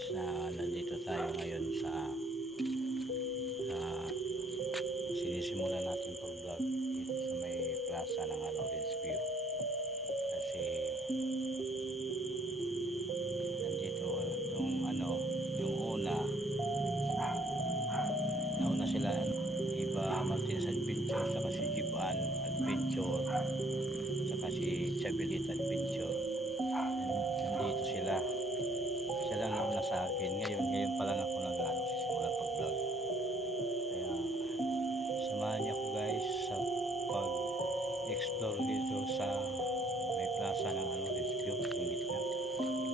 guys na nandito tayo ngayon sa sinisimulan natin pag vlog dito sa may plaza ng Lawrence View kasi nandito yung nauna sila iba Martinez Adventure saka si Jiban Adventure saka si Chabilit Adventure. Nandito sila lang nauna sa akin ngayon pa lang ako sisimula pag vlog, kaya samahan niyo ako guys sa pag explore dito sa may plaza ng Lawrence View yung gitna,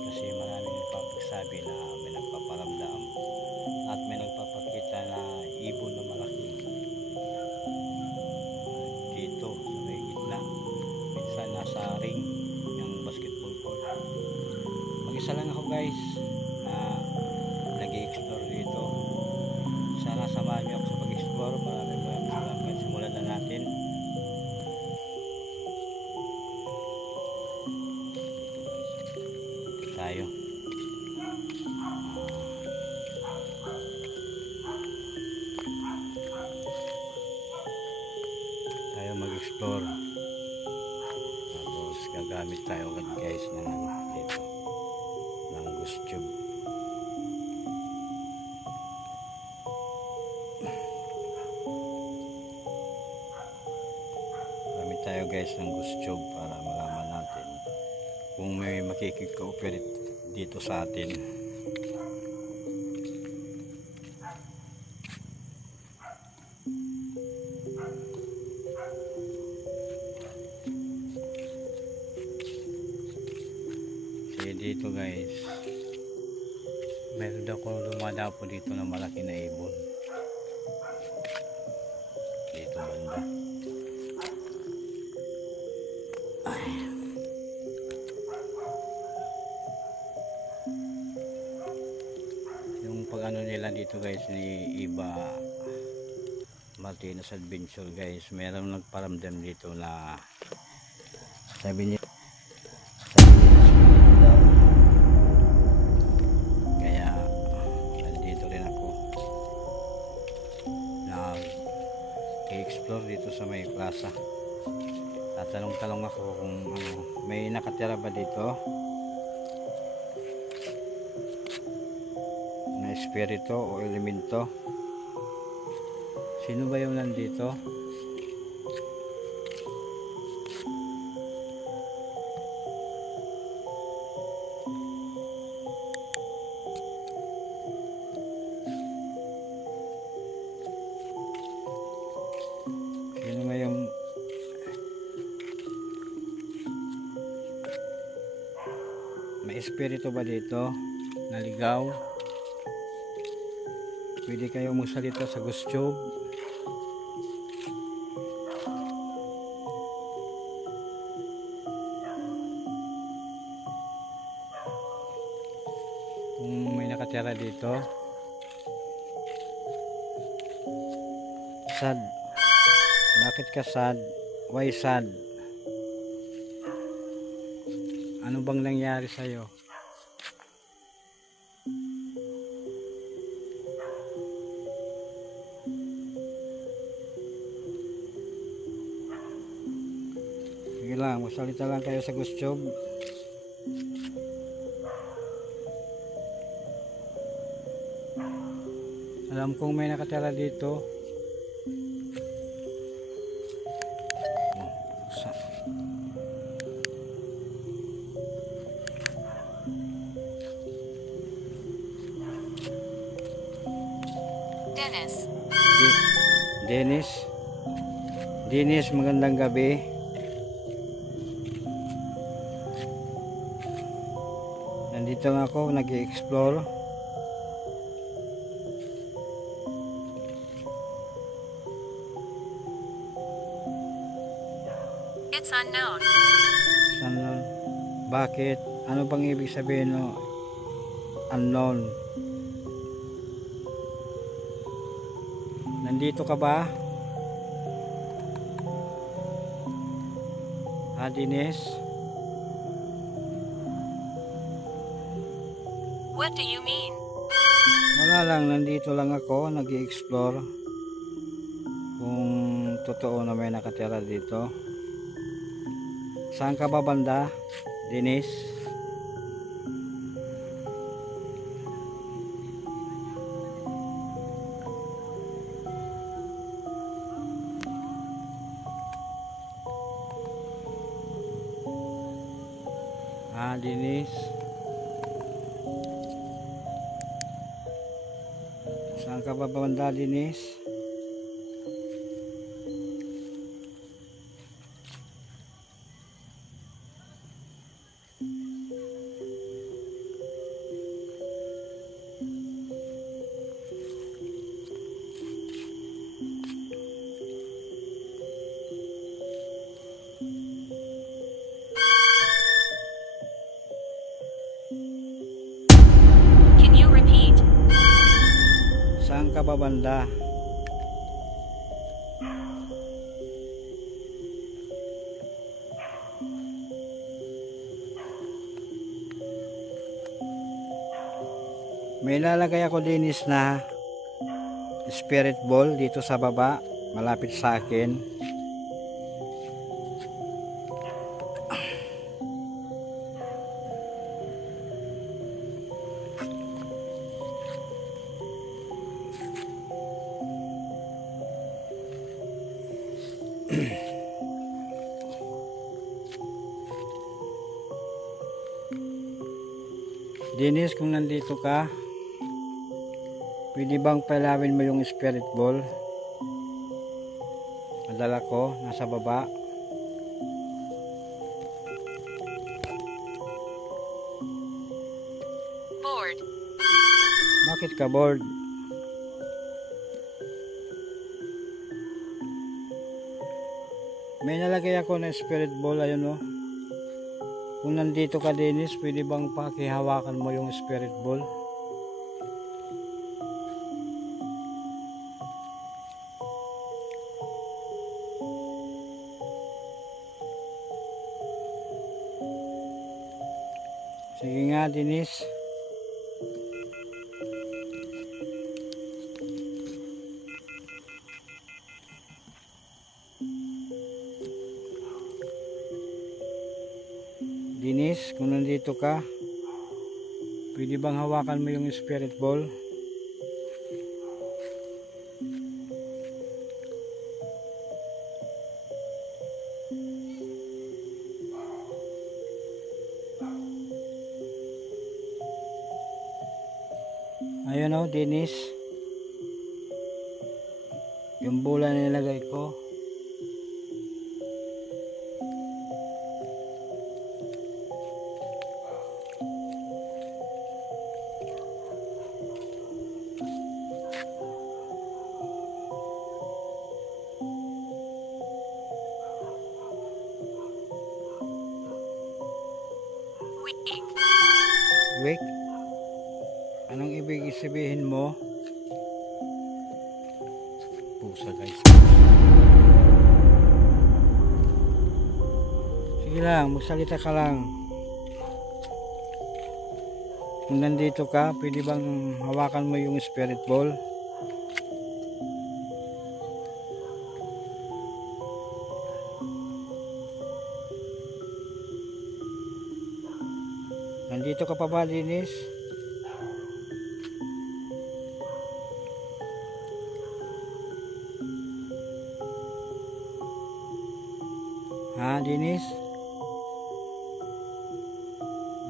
kasi maraming nagpapagsabi na may nagpaparamdam at may nagpapakita na ibon na malaki dito sa may gitna, minsan nasa ring ng basketball court. Mag-isa lang ako guys na nag-i-explore dito. Sana samahan niyo ako sa pag-explore. Maraming salamat. Simulan na natin. Dito tayo. Tayo mag-explore. Tapos gagamit tayo agad guys ng dito ng ghost tube. Gamit tayo guys ng ghost tube para malaman natin kung may makikikooperate dito sa atin. Dito guys meron ako dumadapo dito na malaki na ibon dito banda. Yung pag nila dito guys ni Iba Martinez Adventure guys, meron nagparamdam dito na sabi niya i-explore dito sa may plaza. Tatanong-talong ako kung may nakatira ba dito na espiritu o elemento. Sino ba yung nandito? May espiritu ba dito? Naligaw? Pwede kayo magsalita sa ghost tube. Kung may nakatira dito. Sad. Bakit ka sad? Why sad? Ano bang nangyari sa'yo? Sige lang, magsalita lang kayo sa ghost tube. Alam kong may nakatira dito. Dennis, magandang gabi. Nandito nga ako, nag-i-explore. It's unknown. Bakit? Ano bang ibig sabihin no? Unknown. Nandito ka ba? Dennis? What do you mean? Wala lang, nandito lang ako, nag-i-explore kung totoo na may nakatira dito. Saan ka ba banda, Dennis? Dennis, saan ka ba banda, Dennis? Can you repeat? Saan ka ba banda? May lalagay ako, Dennis, na spirit ball dito sa baba, malapit sa akin. Dennis, kung nandito ka, pwede bang pailawin mo yung spirit ball? Madala ko, nasa baba. Bored. Bakit ka bored? May nalagay ako na spirit ball, ayun o. Kung nandito ka, Dennis, pwede bang pakihawakan mo yung spirit ball? Sige nga, Dennis. Dennis, kung nandito ka, pwede bang hawakan mo yung spirit ball? Ayun o, Dennis. Yung bola na nilagay ko. Weak. Wait. Anong ibig sabihin mo? Pusa, guys. Sige lang, magsalita ka lang. Kung nandito ka, pwede bang hawakan mo yung spirit ball? Nandito ka pa ba, Dennis? Ha, Dennis?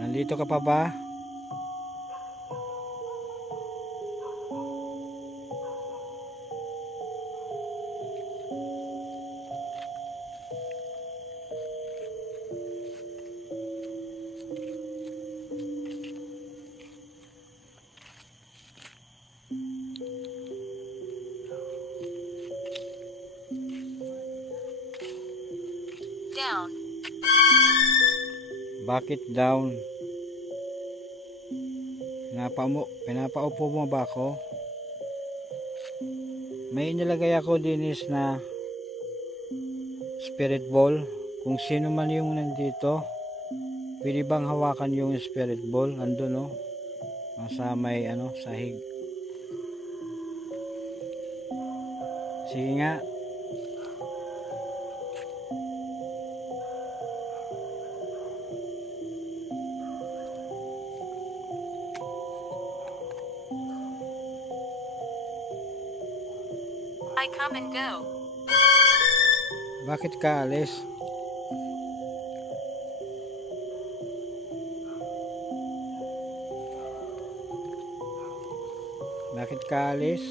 Nandito ka pa ba? Down. Bakit down? Pinapaupo mo ba ako? May inilagay ako, Dennis, na spirit ball. Kung sino man yung nandito, pwede bang hawakan yung spirit ball? Andun, no? Nasa may ano, sahig. Sige nga. I come and go. Bakit ka alis? Bakit ka alis?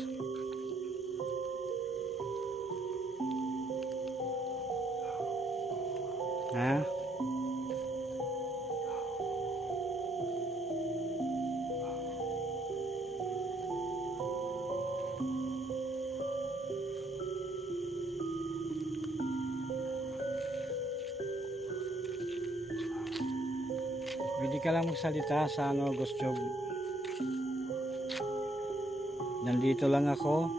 Ha? Pwede ka lang magsalita sa ano, gusto. Nandito lang ako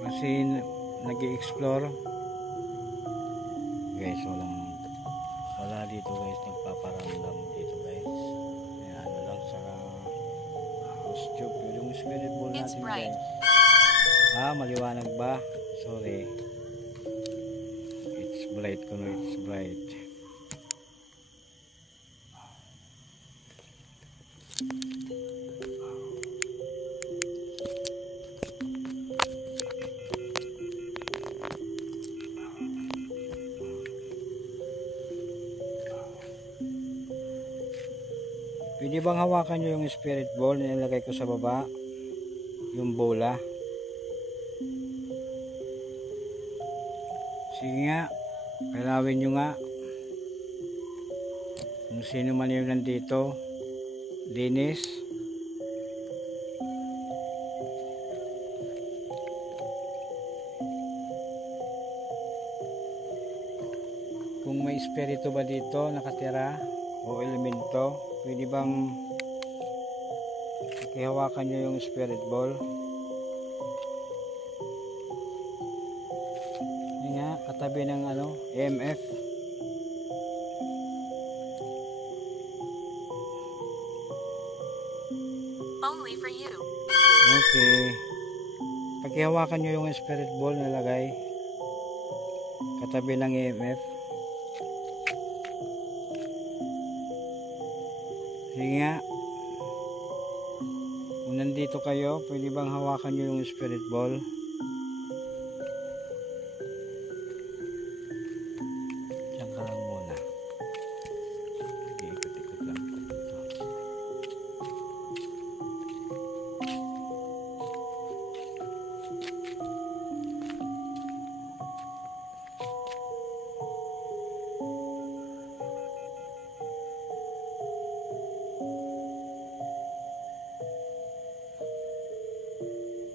kasi nag-i-explore. Guys, wala dito guys, nagpaparamdam dito guys. Kaya ano lang sa gusto. Pero yung spirit ball It's natin bright. guys. Maliwanag ba? Sorry. It's bright kuno, it's bright. Pwede bang hawakan nyo yung spirit ball na nilagay ko sa baba? Yung bola. Sige nga. Kalawin nyo nga. Kung sino man yung nandito. Linis. Kung may espiritu ba dito nakatira o elemento, pwede bang ihawakan nyo yung spirit ball? Yan nga, katabi ng ano, EMF. Only for you. Okay. Paghihawakan nyo yung spirit ball na lagay katabi ng EMF. Sige nga. Kung nandito kayo, pwede bang hawakan nyo yung spirit ball? Diyan ka lang muna. Sige, ikot-ikot lang.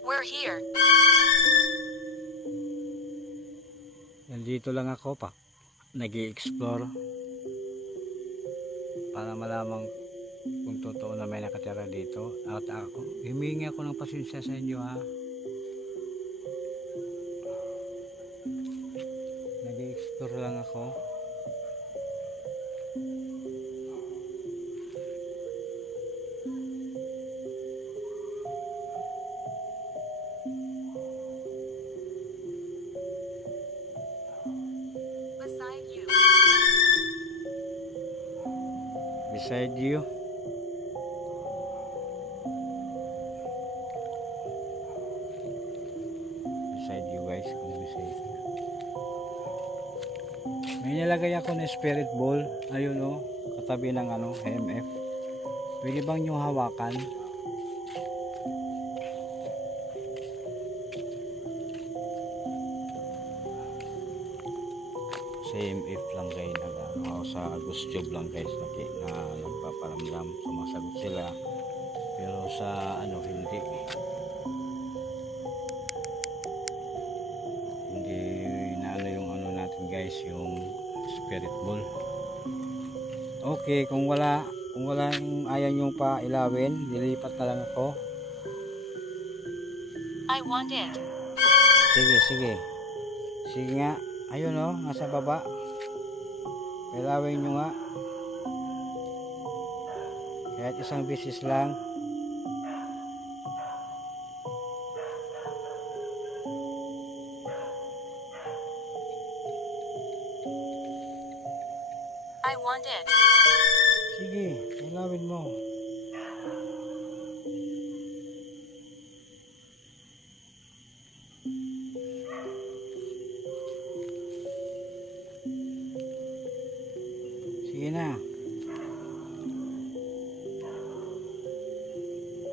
We're here. Nandito lang ako pa. Nag-i-explore para malaman kung totoo na may nakatira dito. At ako, humingi ako ng pasensya sa inyo ha. Nag-i-explore lang ako. Beside you. Beside you. Beside you guys, kung beside you. May nilagay ako na spirit ball. Ayun o, katabi ng ano, EMF. Pwede bang nyo hawakan? Sa EMF lang guys, sa Ghost Tube lang guys, na nagpaparamdam, sumasagot sila. Pero sa ano, hindi na ano yung ano natin guys, yung spirit ball. Okay, kung wala yung ayaw nyo pa ilawin, dilipat na lang ako. I want it. Sige sige nga, ayun o, nasa baba. Ilawin nyo nga kahit isang beses lang. want it. Sige, ilawin mo. Sige na.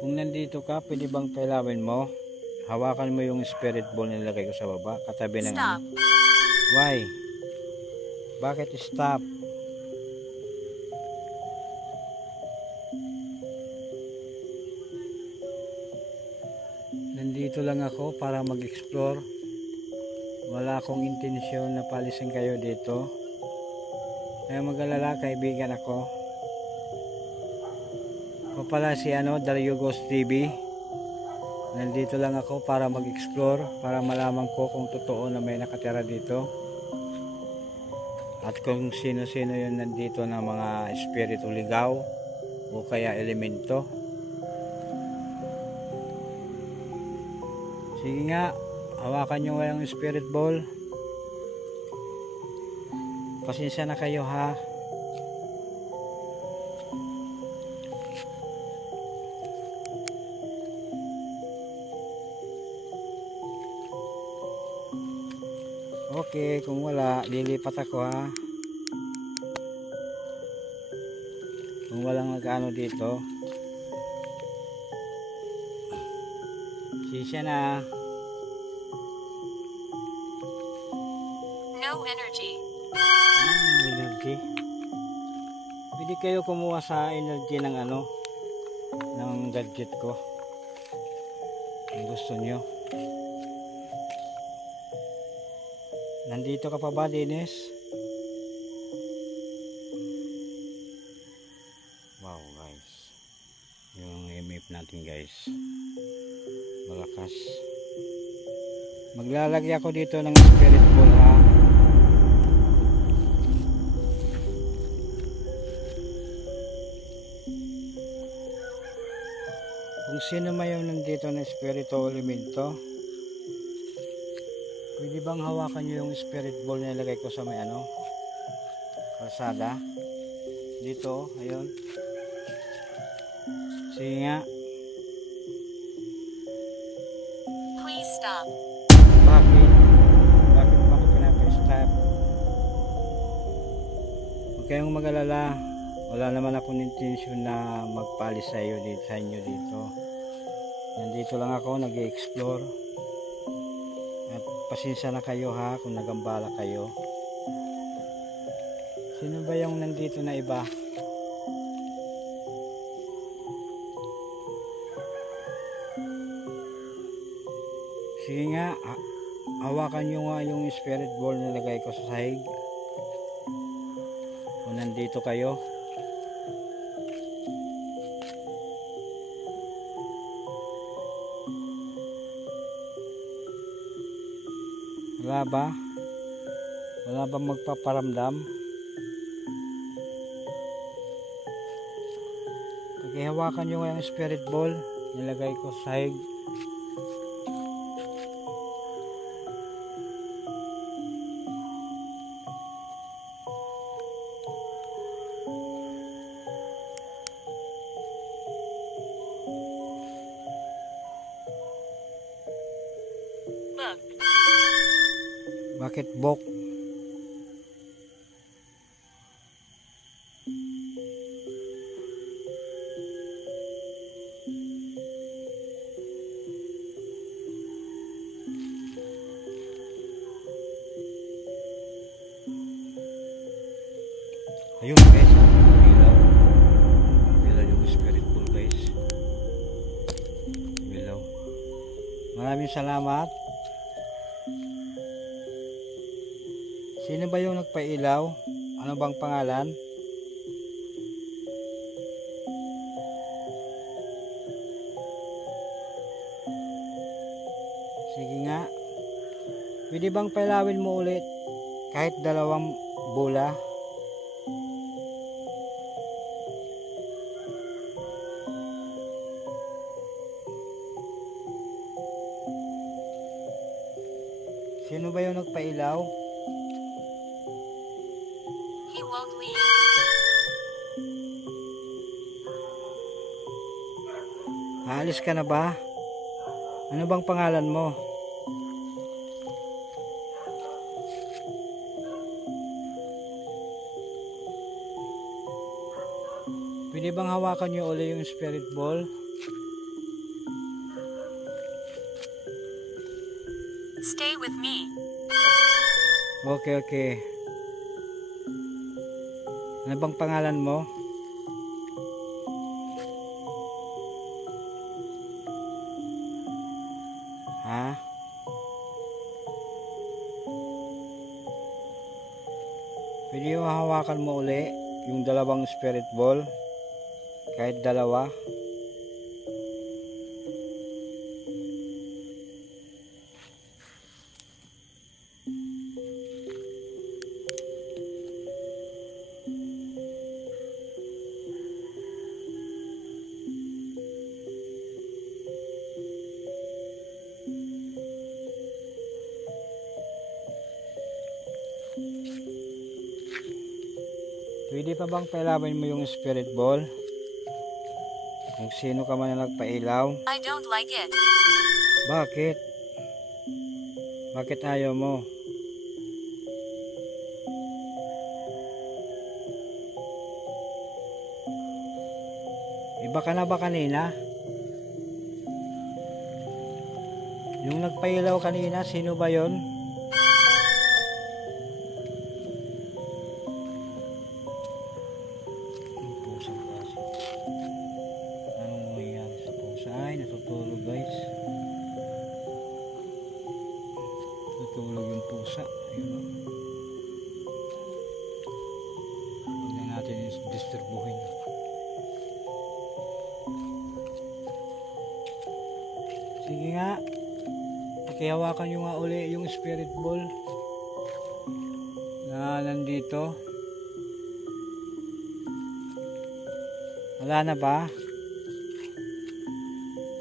Kung nandito ka, pwede bang pailawin mo? Hawakan mo yung spirit ball na nilagay ko sa baba, katabi ng Stop. Why? Bakit stop? Nandito lang ako para mag-explore. Wala akong intensyon na palisin kayo dito. Kaya mag-alala, kaibigan ako. Ako pala si Dario Ghost TV. Nandito lang ako para mag-explore, para malaman ko kung totoo na may nakatira dito. At kung sino-sino yun nandito na mga espiritu ligaw o kaya elemento. Sige nga, hawakan nyo nga yung spirit ball. Pasensya na kayo ha. Okay, kung wala, lilipat ako ha. Kung walang nag-ano dito. Sisya na. No energy. Energy. Pwede kayo kumuha sa energy ng ng gadget ko. Kung gusto nyo. Nandito ka pa ba, Dennis? Wow, guys. Yung EMF natin, guys. Malakas. Maglalagay ako dito ng spirit ball, ha? Kung sino man yung nandito na espiritu o elemento, pwede bang hawakan nyo yung spirit ball na nilagay ko sa may kalsada? Dito, ayun. Sige nga. Please stop. Bakit? Bakit mo ako pinapa-stop? Huwag kayong mag-alala. Wala naman akong intensyon na magpalis sa inyo dito. Nandito lang ako, nag-explore. At pasensya na kayo ha kung nagambala kayo. Sino ba yung nandito na iba? Sige nga, hawakan nyo nga yung spirit ball na lagay ko sa sahig. Kung nandito kayo. Wala ba? Wala bang magpaparamdam? Paghihawakan nyo nga yung spirit ball, nilagay ko sa sahig. Look. Bakit bok? Ayun guys, bilaw. Bilaw yung spirit pool guys. Bilaw. Maraming salamat. Sino ba yung nagpailaw? Ano bang pangalan? Sige nga. Pwede bang pailawin mo ulit? Kahit 2 bola? Sino ba yung nagpailaw? He won't leave. Aalis ka na ba? Ano bang pangalan mo? Pwede bang hawakan nyo uli yung spirit ball? Stay with me. Okay, okay. Ano bang pangalan mo? Ha? Pwede yung hawakan mo uli yung dalawang spirit ball? Kahit dalawa? Pwede pa bang pailawin mo yung spirit ball? Kung sino ka man na nagpailaw. I don't like it. Bakit? Bakit ayaw mo? Iba ka na ba kanina? Yung nagpailaw kanina, sino ba yon? Ang pusang kasi. Anong nangyayari sa pusa? Ay, natutulog guys. Natutulog yung pusa. Ayun. Huwag na natin disturbuhin. Sige nga. Pakihawakan nyo nga uli yung spirit ball na nandito. Wala na ba?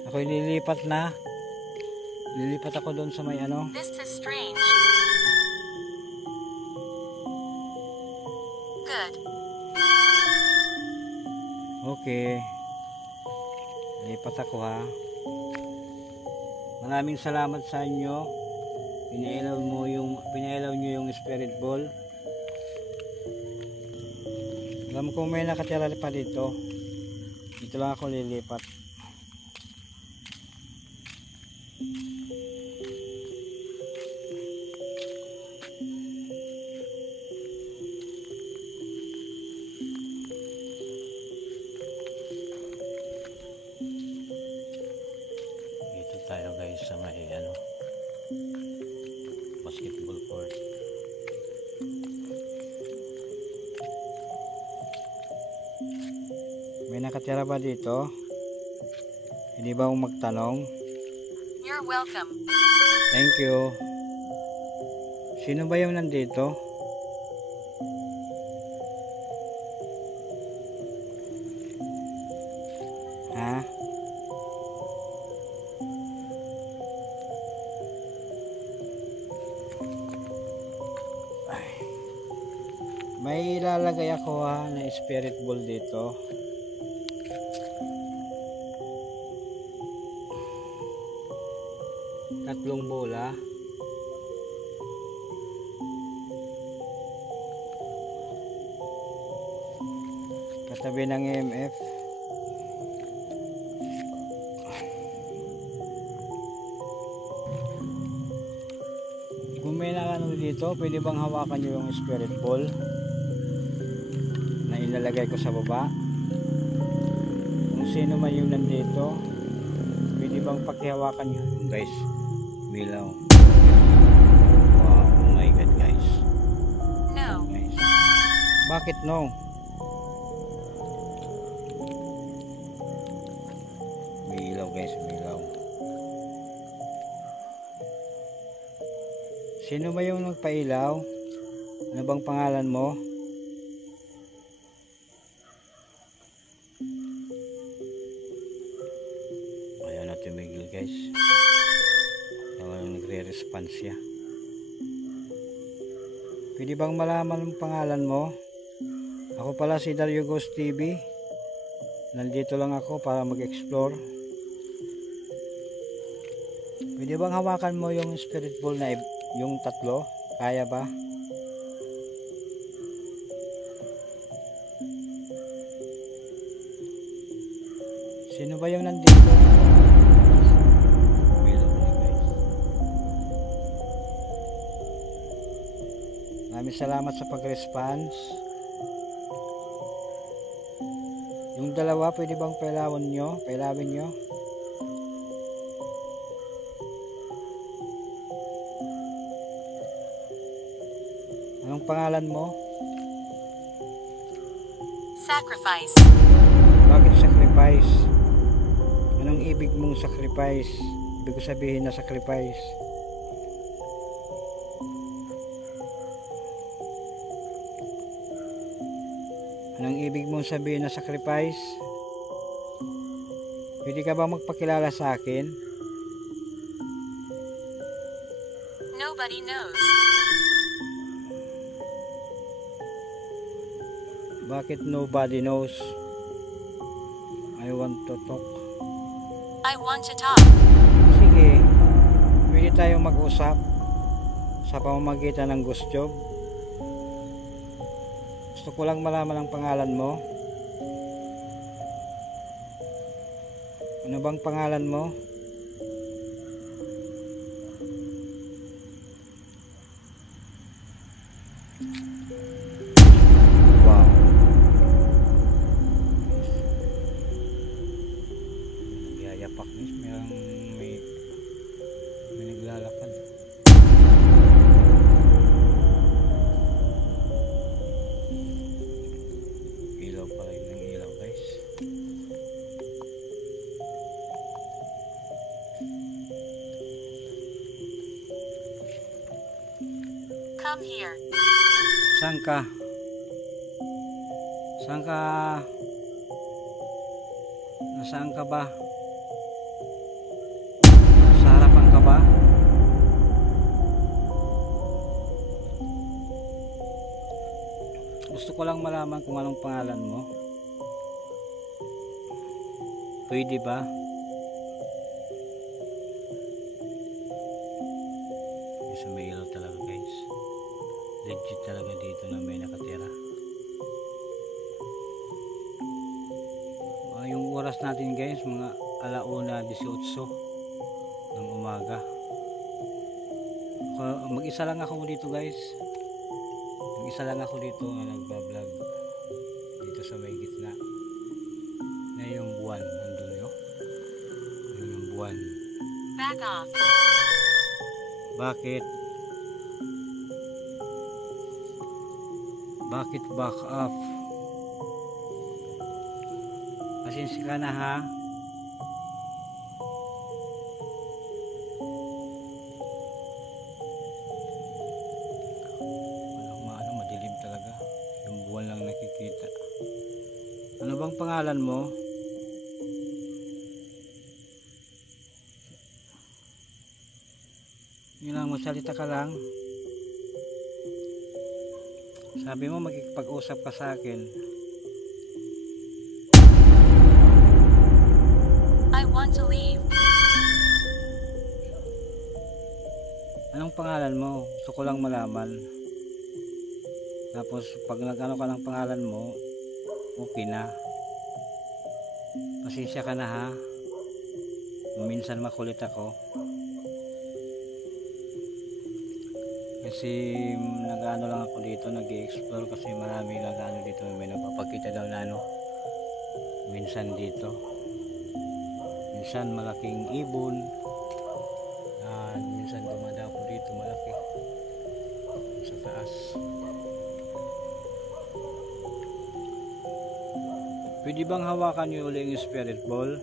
Ako'y lilipat na. Lilipat ako doon sa may ano. This is strange. Good. Okay. Lipat ako ha. Maraming salamat sa inyo. Pinailaw nyo yung spirit ball. Alam ko may nakatira pa dito. Dito lang ako lilipat. Dito tayo guys sa may basketball court. May nakatira ba dito? Hindi ba akong magtanong? You're welcome. Thank you. Sino ba yung nandito? Ha? Ay. May ilalagay ako na spirit ball dito. Tatlong bola. Katabi ng EMF. Kung may nakano dito, pwede bang hawakan nyo yung spirit ball na ilalagay ko sa baba? Kung sino man yung nandito, pwede bang pakihawakan nyo? Guys, milaw. Wow, oh my god guys. No. Guys. Bakit no? Milaw guys, milaw. Sino ba yung nagpailaw? Ano bang pangalan mo? Ayaw na tumigil guys. Ayaw nagre-response siya. Pwede bang malaman ang pangalan mo? Ako pala si Dario Ghost TV. Nandito lang ako para mag-explore. Pwede bang hawakan mo yung spirit ball na yung tatlo? Kaya ba? Sino ba yung nandito? Willow na guys. Maraming salamat sa pag-response. Yung dalawa, pwede bang pailawin nyo? Anong pangalan mo? Sacrifice. Bakit sacrifice? Anong ibig mong sacrifice? Ibig ko sabihin na sacrifice. Anong ibig mong sabihin na sacrifice? Pwede ka ba magpakilala sa akin? Nobody knows. Bakit nobody knows? I want to talk. I want to talk. Sige, pwede tayong mag-usap sa pamamagitan ng ghost job. Gusto ko lang malaman ang pangalan mo. Ano bang pangalan mo? Wow. Yayapak nis, may naglalakad. Ilaw pa rin ng ilaw guys. Come here. Saan ka? Saan ka? Nasaan ka ba? Sa harapan ka ba? Gusto ko lang malaman kung anong pangalan mo. Pwede ba? May ilaw talaga guys. Legit talaga dito na may nakatira. Yung oras natin guys, mga 1:18 ng umaga. Mag-isa lang ako dito guys. Mag-isa lang ako dito na nagbablog dito sa may gitna. Na yung buwan nandun yun. Yung buwan. Back off. Bakit? Bakit back off? Pasensya ka na ha. Walang maano, madilim talaga. Yung buwan lang nakikita. Ano bang pangalan mo? Yun lang, magsalita ka lang. Sabi mo magkikipag-usap ka sa akin. I want to leave. Anong pangalan mo? Gusto ko lang malaman. Tapos pag nag-ano ka ng pangalan mo, okay na. Pasensya ka na ha. Minsan makulit ako. Kasi nag-ano lang ako dito, nag-i-explore kasi marami nag-ano dito, may nagpapakita daw na ano. Minsan dito. Minsan malaking ibon. Minsan dumadapo dito malaki. Sa taas. Pwede bang hawakan niyo ulit yung spirit ball?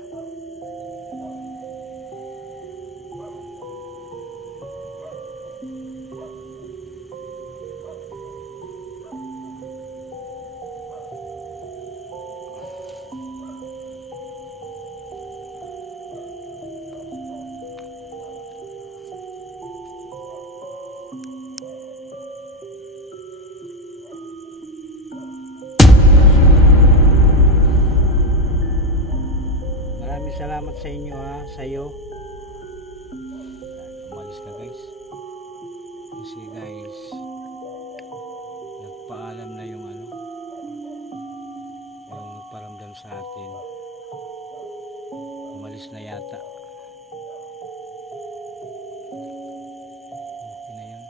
Maraming salamat sa inyo ha, sa iyo. alis ka guys. Kasi guys, nagpaalam na yung yung nagparamdam sa atin. Umalis na yata. Okay na yun.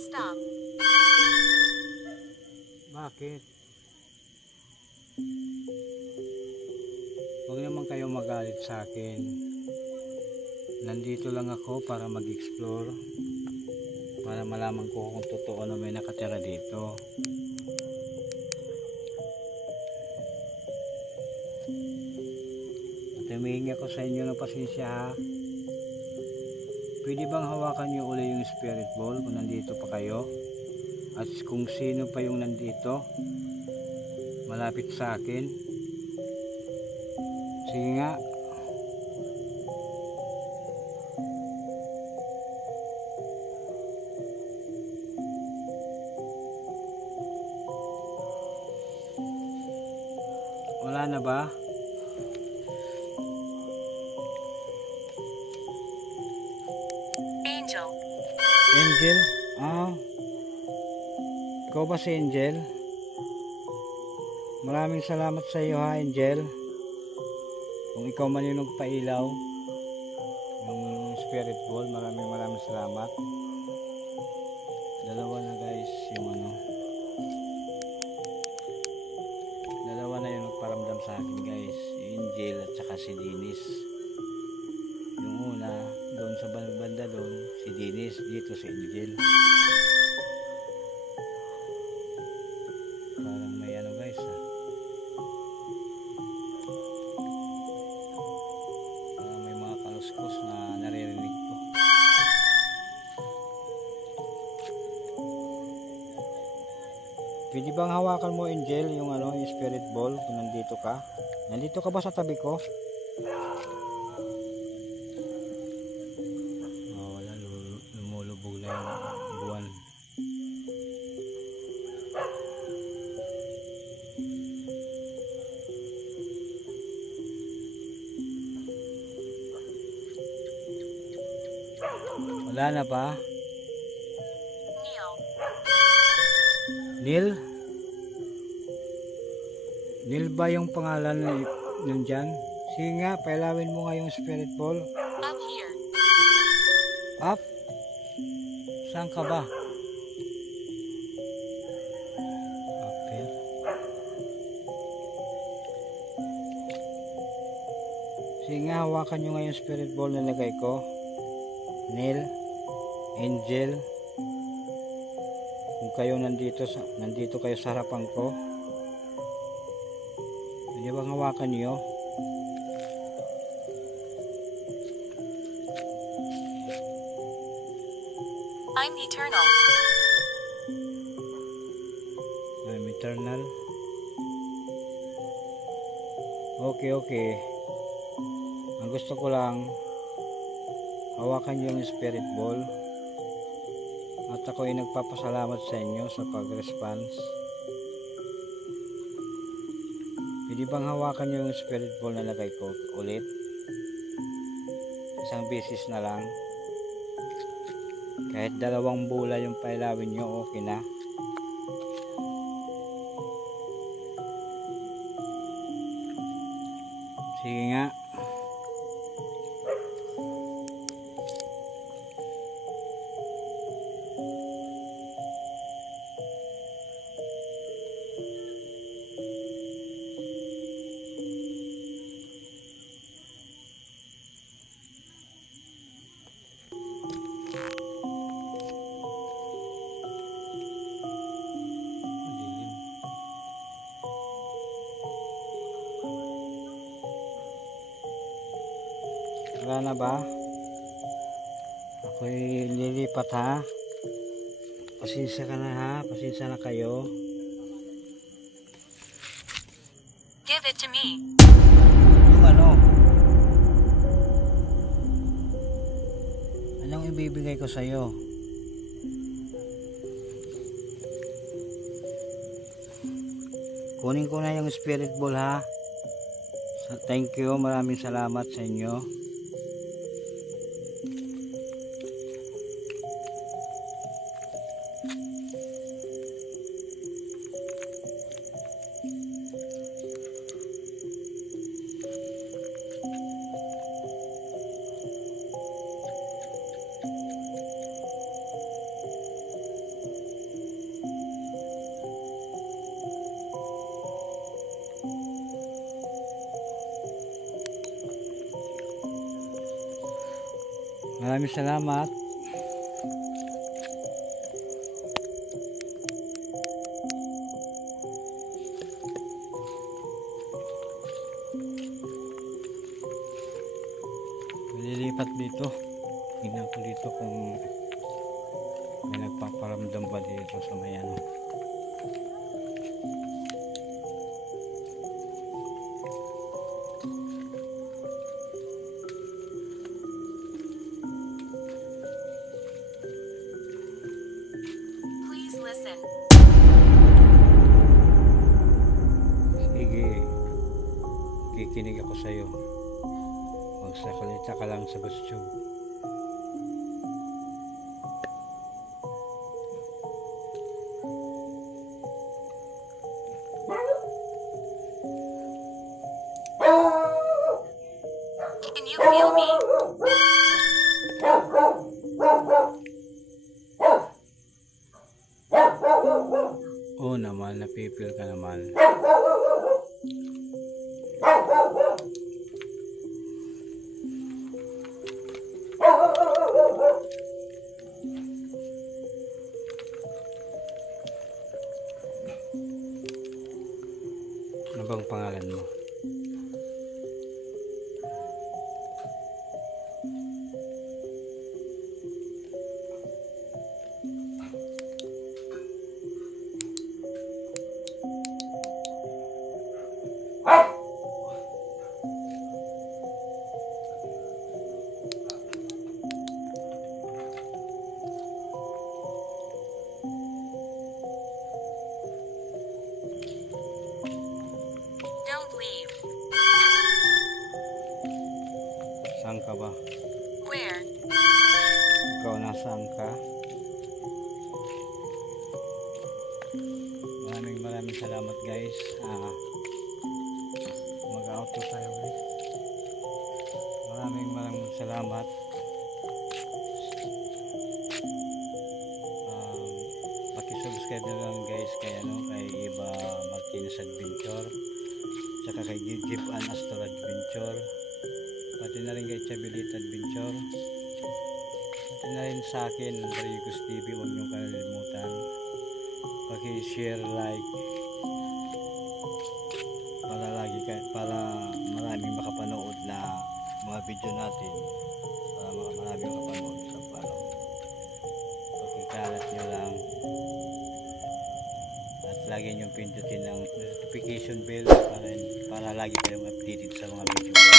Stop. Bakit? Huwag naman kayo magalit sa akin. Nandito lang ako para mag-explore, para malaman ko kung totoo na may nakatira dito. At humihingi ako sa inyo ng pasensya ha. Pwede bang hawakan niyo uli yung spirit ball kung nandito pa kayo? At kung sino pa yung nandito malapit sa akin? Sige nga. Wala na ba? Angel. Angel? Ikaw ba si Angel? Maraming salamat sa iyo ha, Angel. Kung ikaw man yung nagpailaw yung spirit ball, maraming salamat. Dalawa na guys yung dalawa na yung nagparamdam sa akin guys, yung Angel at saka si Dennis. Yung una doon sa banda doon si Dennis, dito si Angel. Parang may guys parang may mga kaluskos na naririnig ko. Pwede bang hawakan mo Angel yung yung spirit ball kung nandito ka? Nandito ka ba sa tabi ko? Wala, lumulubog na yung buwan. Wala na ba? Neil. Neil? Neil ba yung pangalan nandyan? Sige nga, pailawin mo nga yung spirit ball. Up here. Up? Saan ka ba? Up here. Sige nga, hawakan nyo nga yung spirit ball na lagay ko. Neil, Angel, kung kayo nandito kayo sa harapan ko, pwede bang hawakan nyo? I'm eternal. I'm eternal. Okay. Ang gusto ko lang, hawakan nyo yung spirit ball. At ako ay nagpapasalamat sa inyo sa pag-response. Pwede bang hawakan nyo yung spirit ball na lagay ko ulit? Isang beses na lang. Kahit 2 bola yung pailawin nyo, okay na. Sige nga. Wala na ba? Ako'y lilipat ha. Pasensya ka na ha. Pasensya na kayo. Give it to me. Yung anong ibibigay ko sa'yo? Kunin ko na yung spirit ball ha. Thank you. Maraming salamat sa inyo. Maraming salamat. Malilipat dito. Tingnan ko dito kung may nagpaparamdam ba dito sa may ano. Please listen. Sige, kikinig ako sa'yo. Magsakalita ka lang sa gusto. Can you feel me? Oo naman, napipil ka naman. Ano bang pangalan mo? Don't leave. Saan ka ba? Where? Ikaw nasaan ka? Maraming salamat guys. Mag-auto tayo guys. Maraming salamat. Paki-subscribe na lang guys kay Eva Martinez Adventure, tsaka kay Jeep-An Astor Adventure, pati na rin kay Chabilit Adventure, pati na rin sa akin, Barrigos TV. Huwag niyong kalimutan paki-share, like, para maraming makapanood na mga video natin, para maraming makapanood sa pakikalat nyo lang at lagi nyo pindutin ng notification bell para lagi kayong updated sa mga video ko.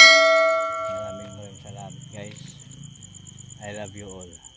Maraming salamat guys. I love you all.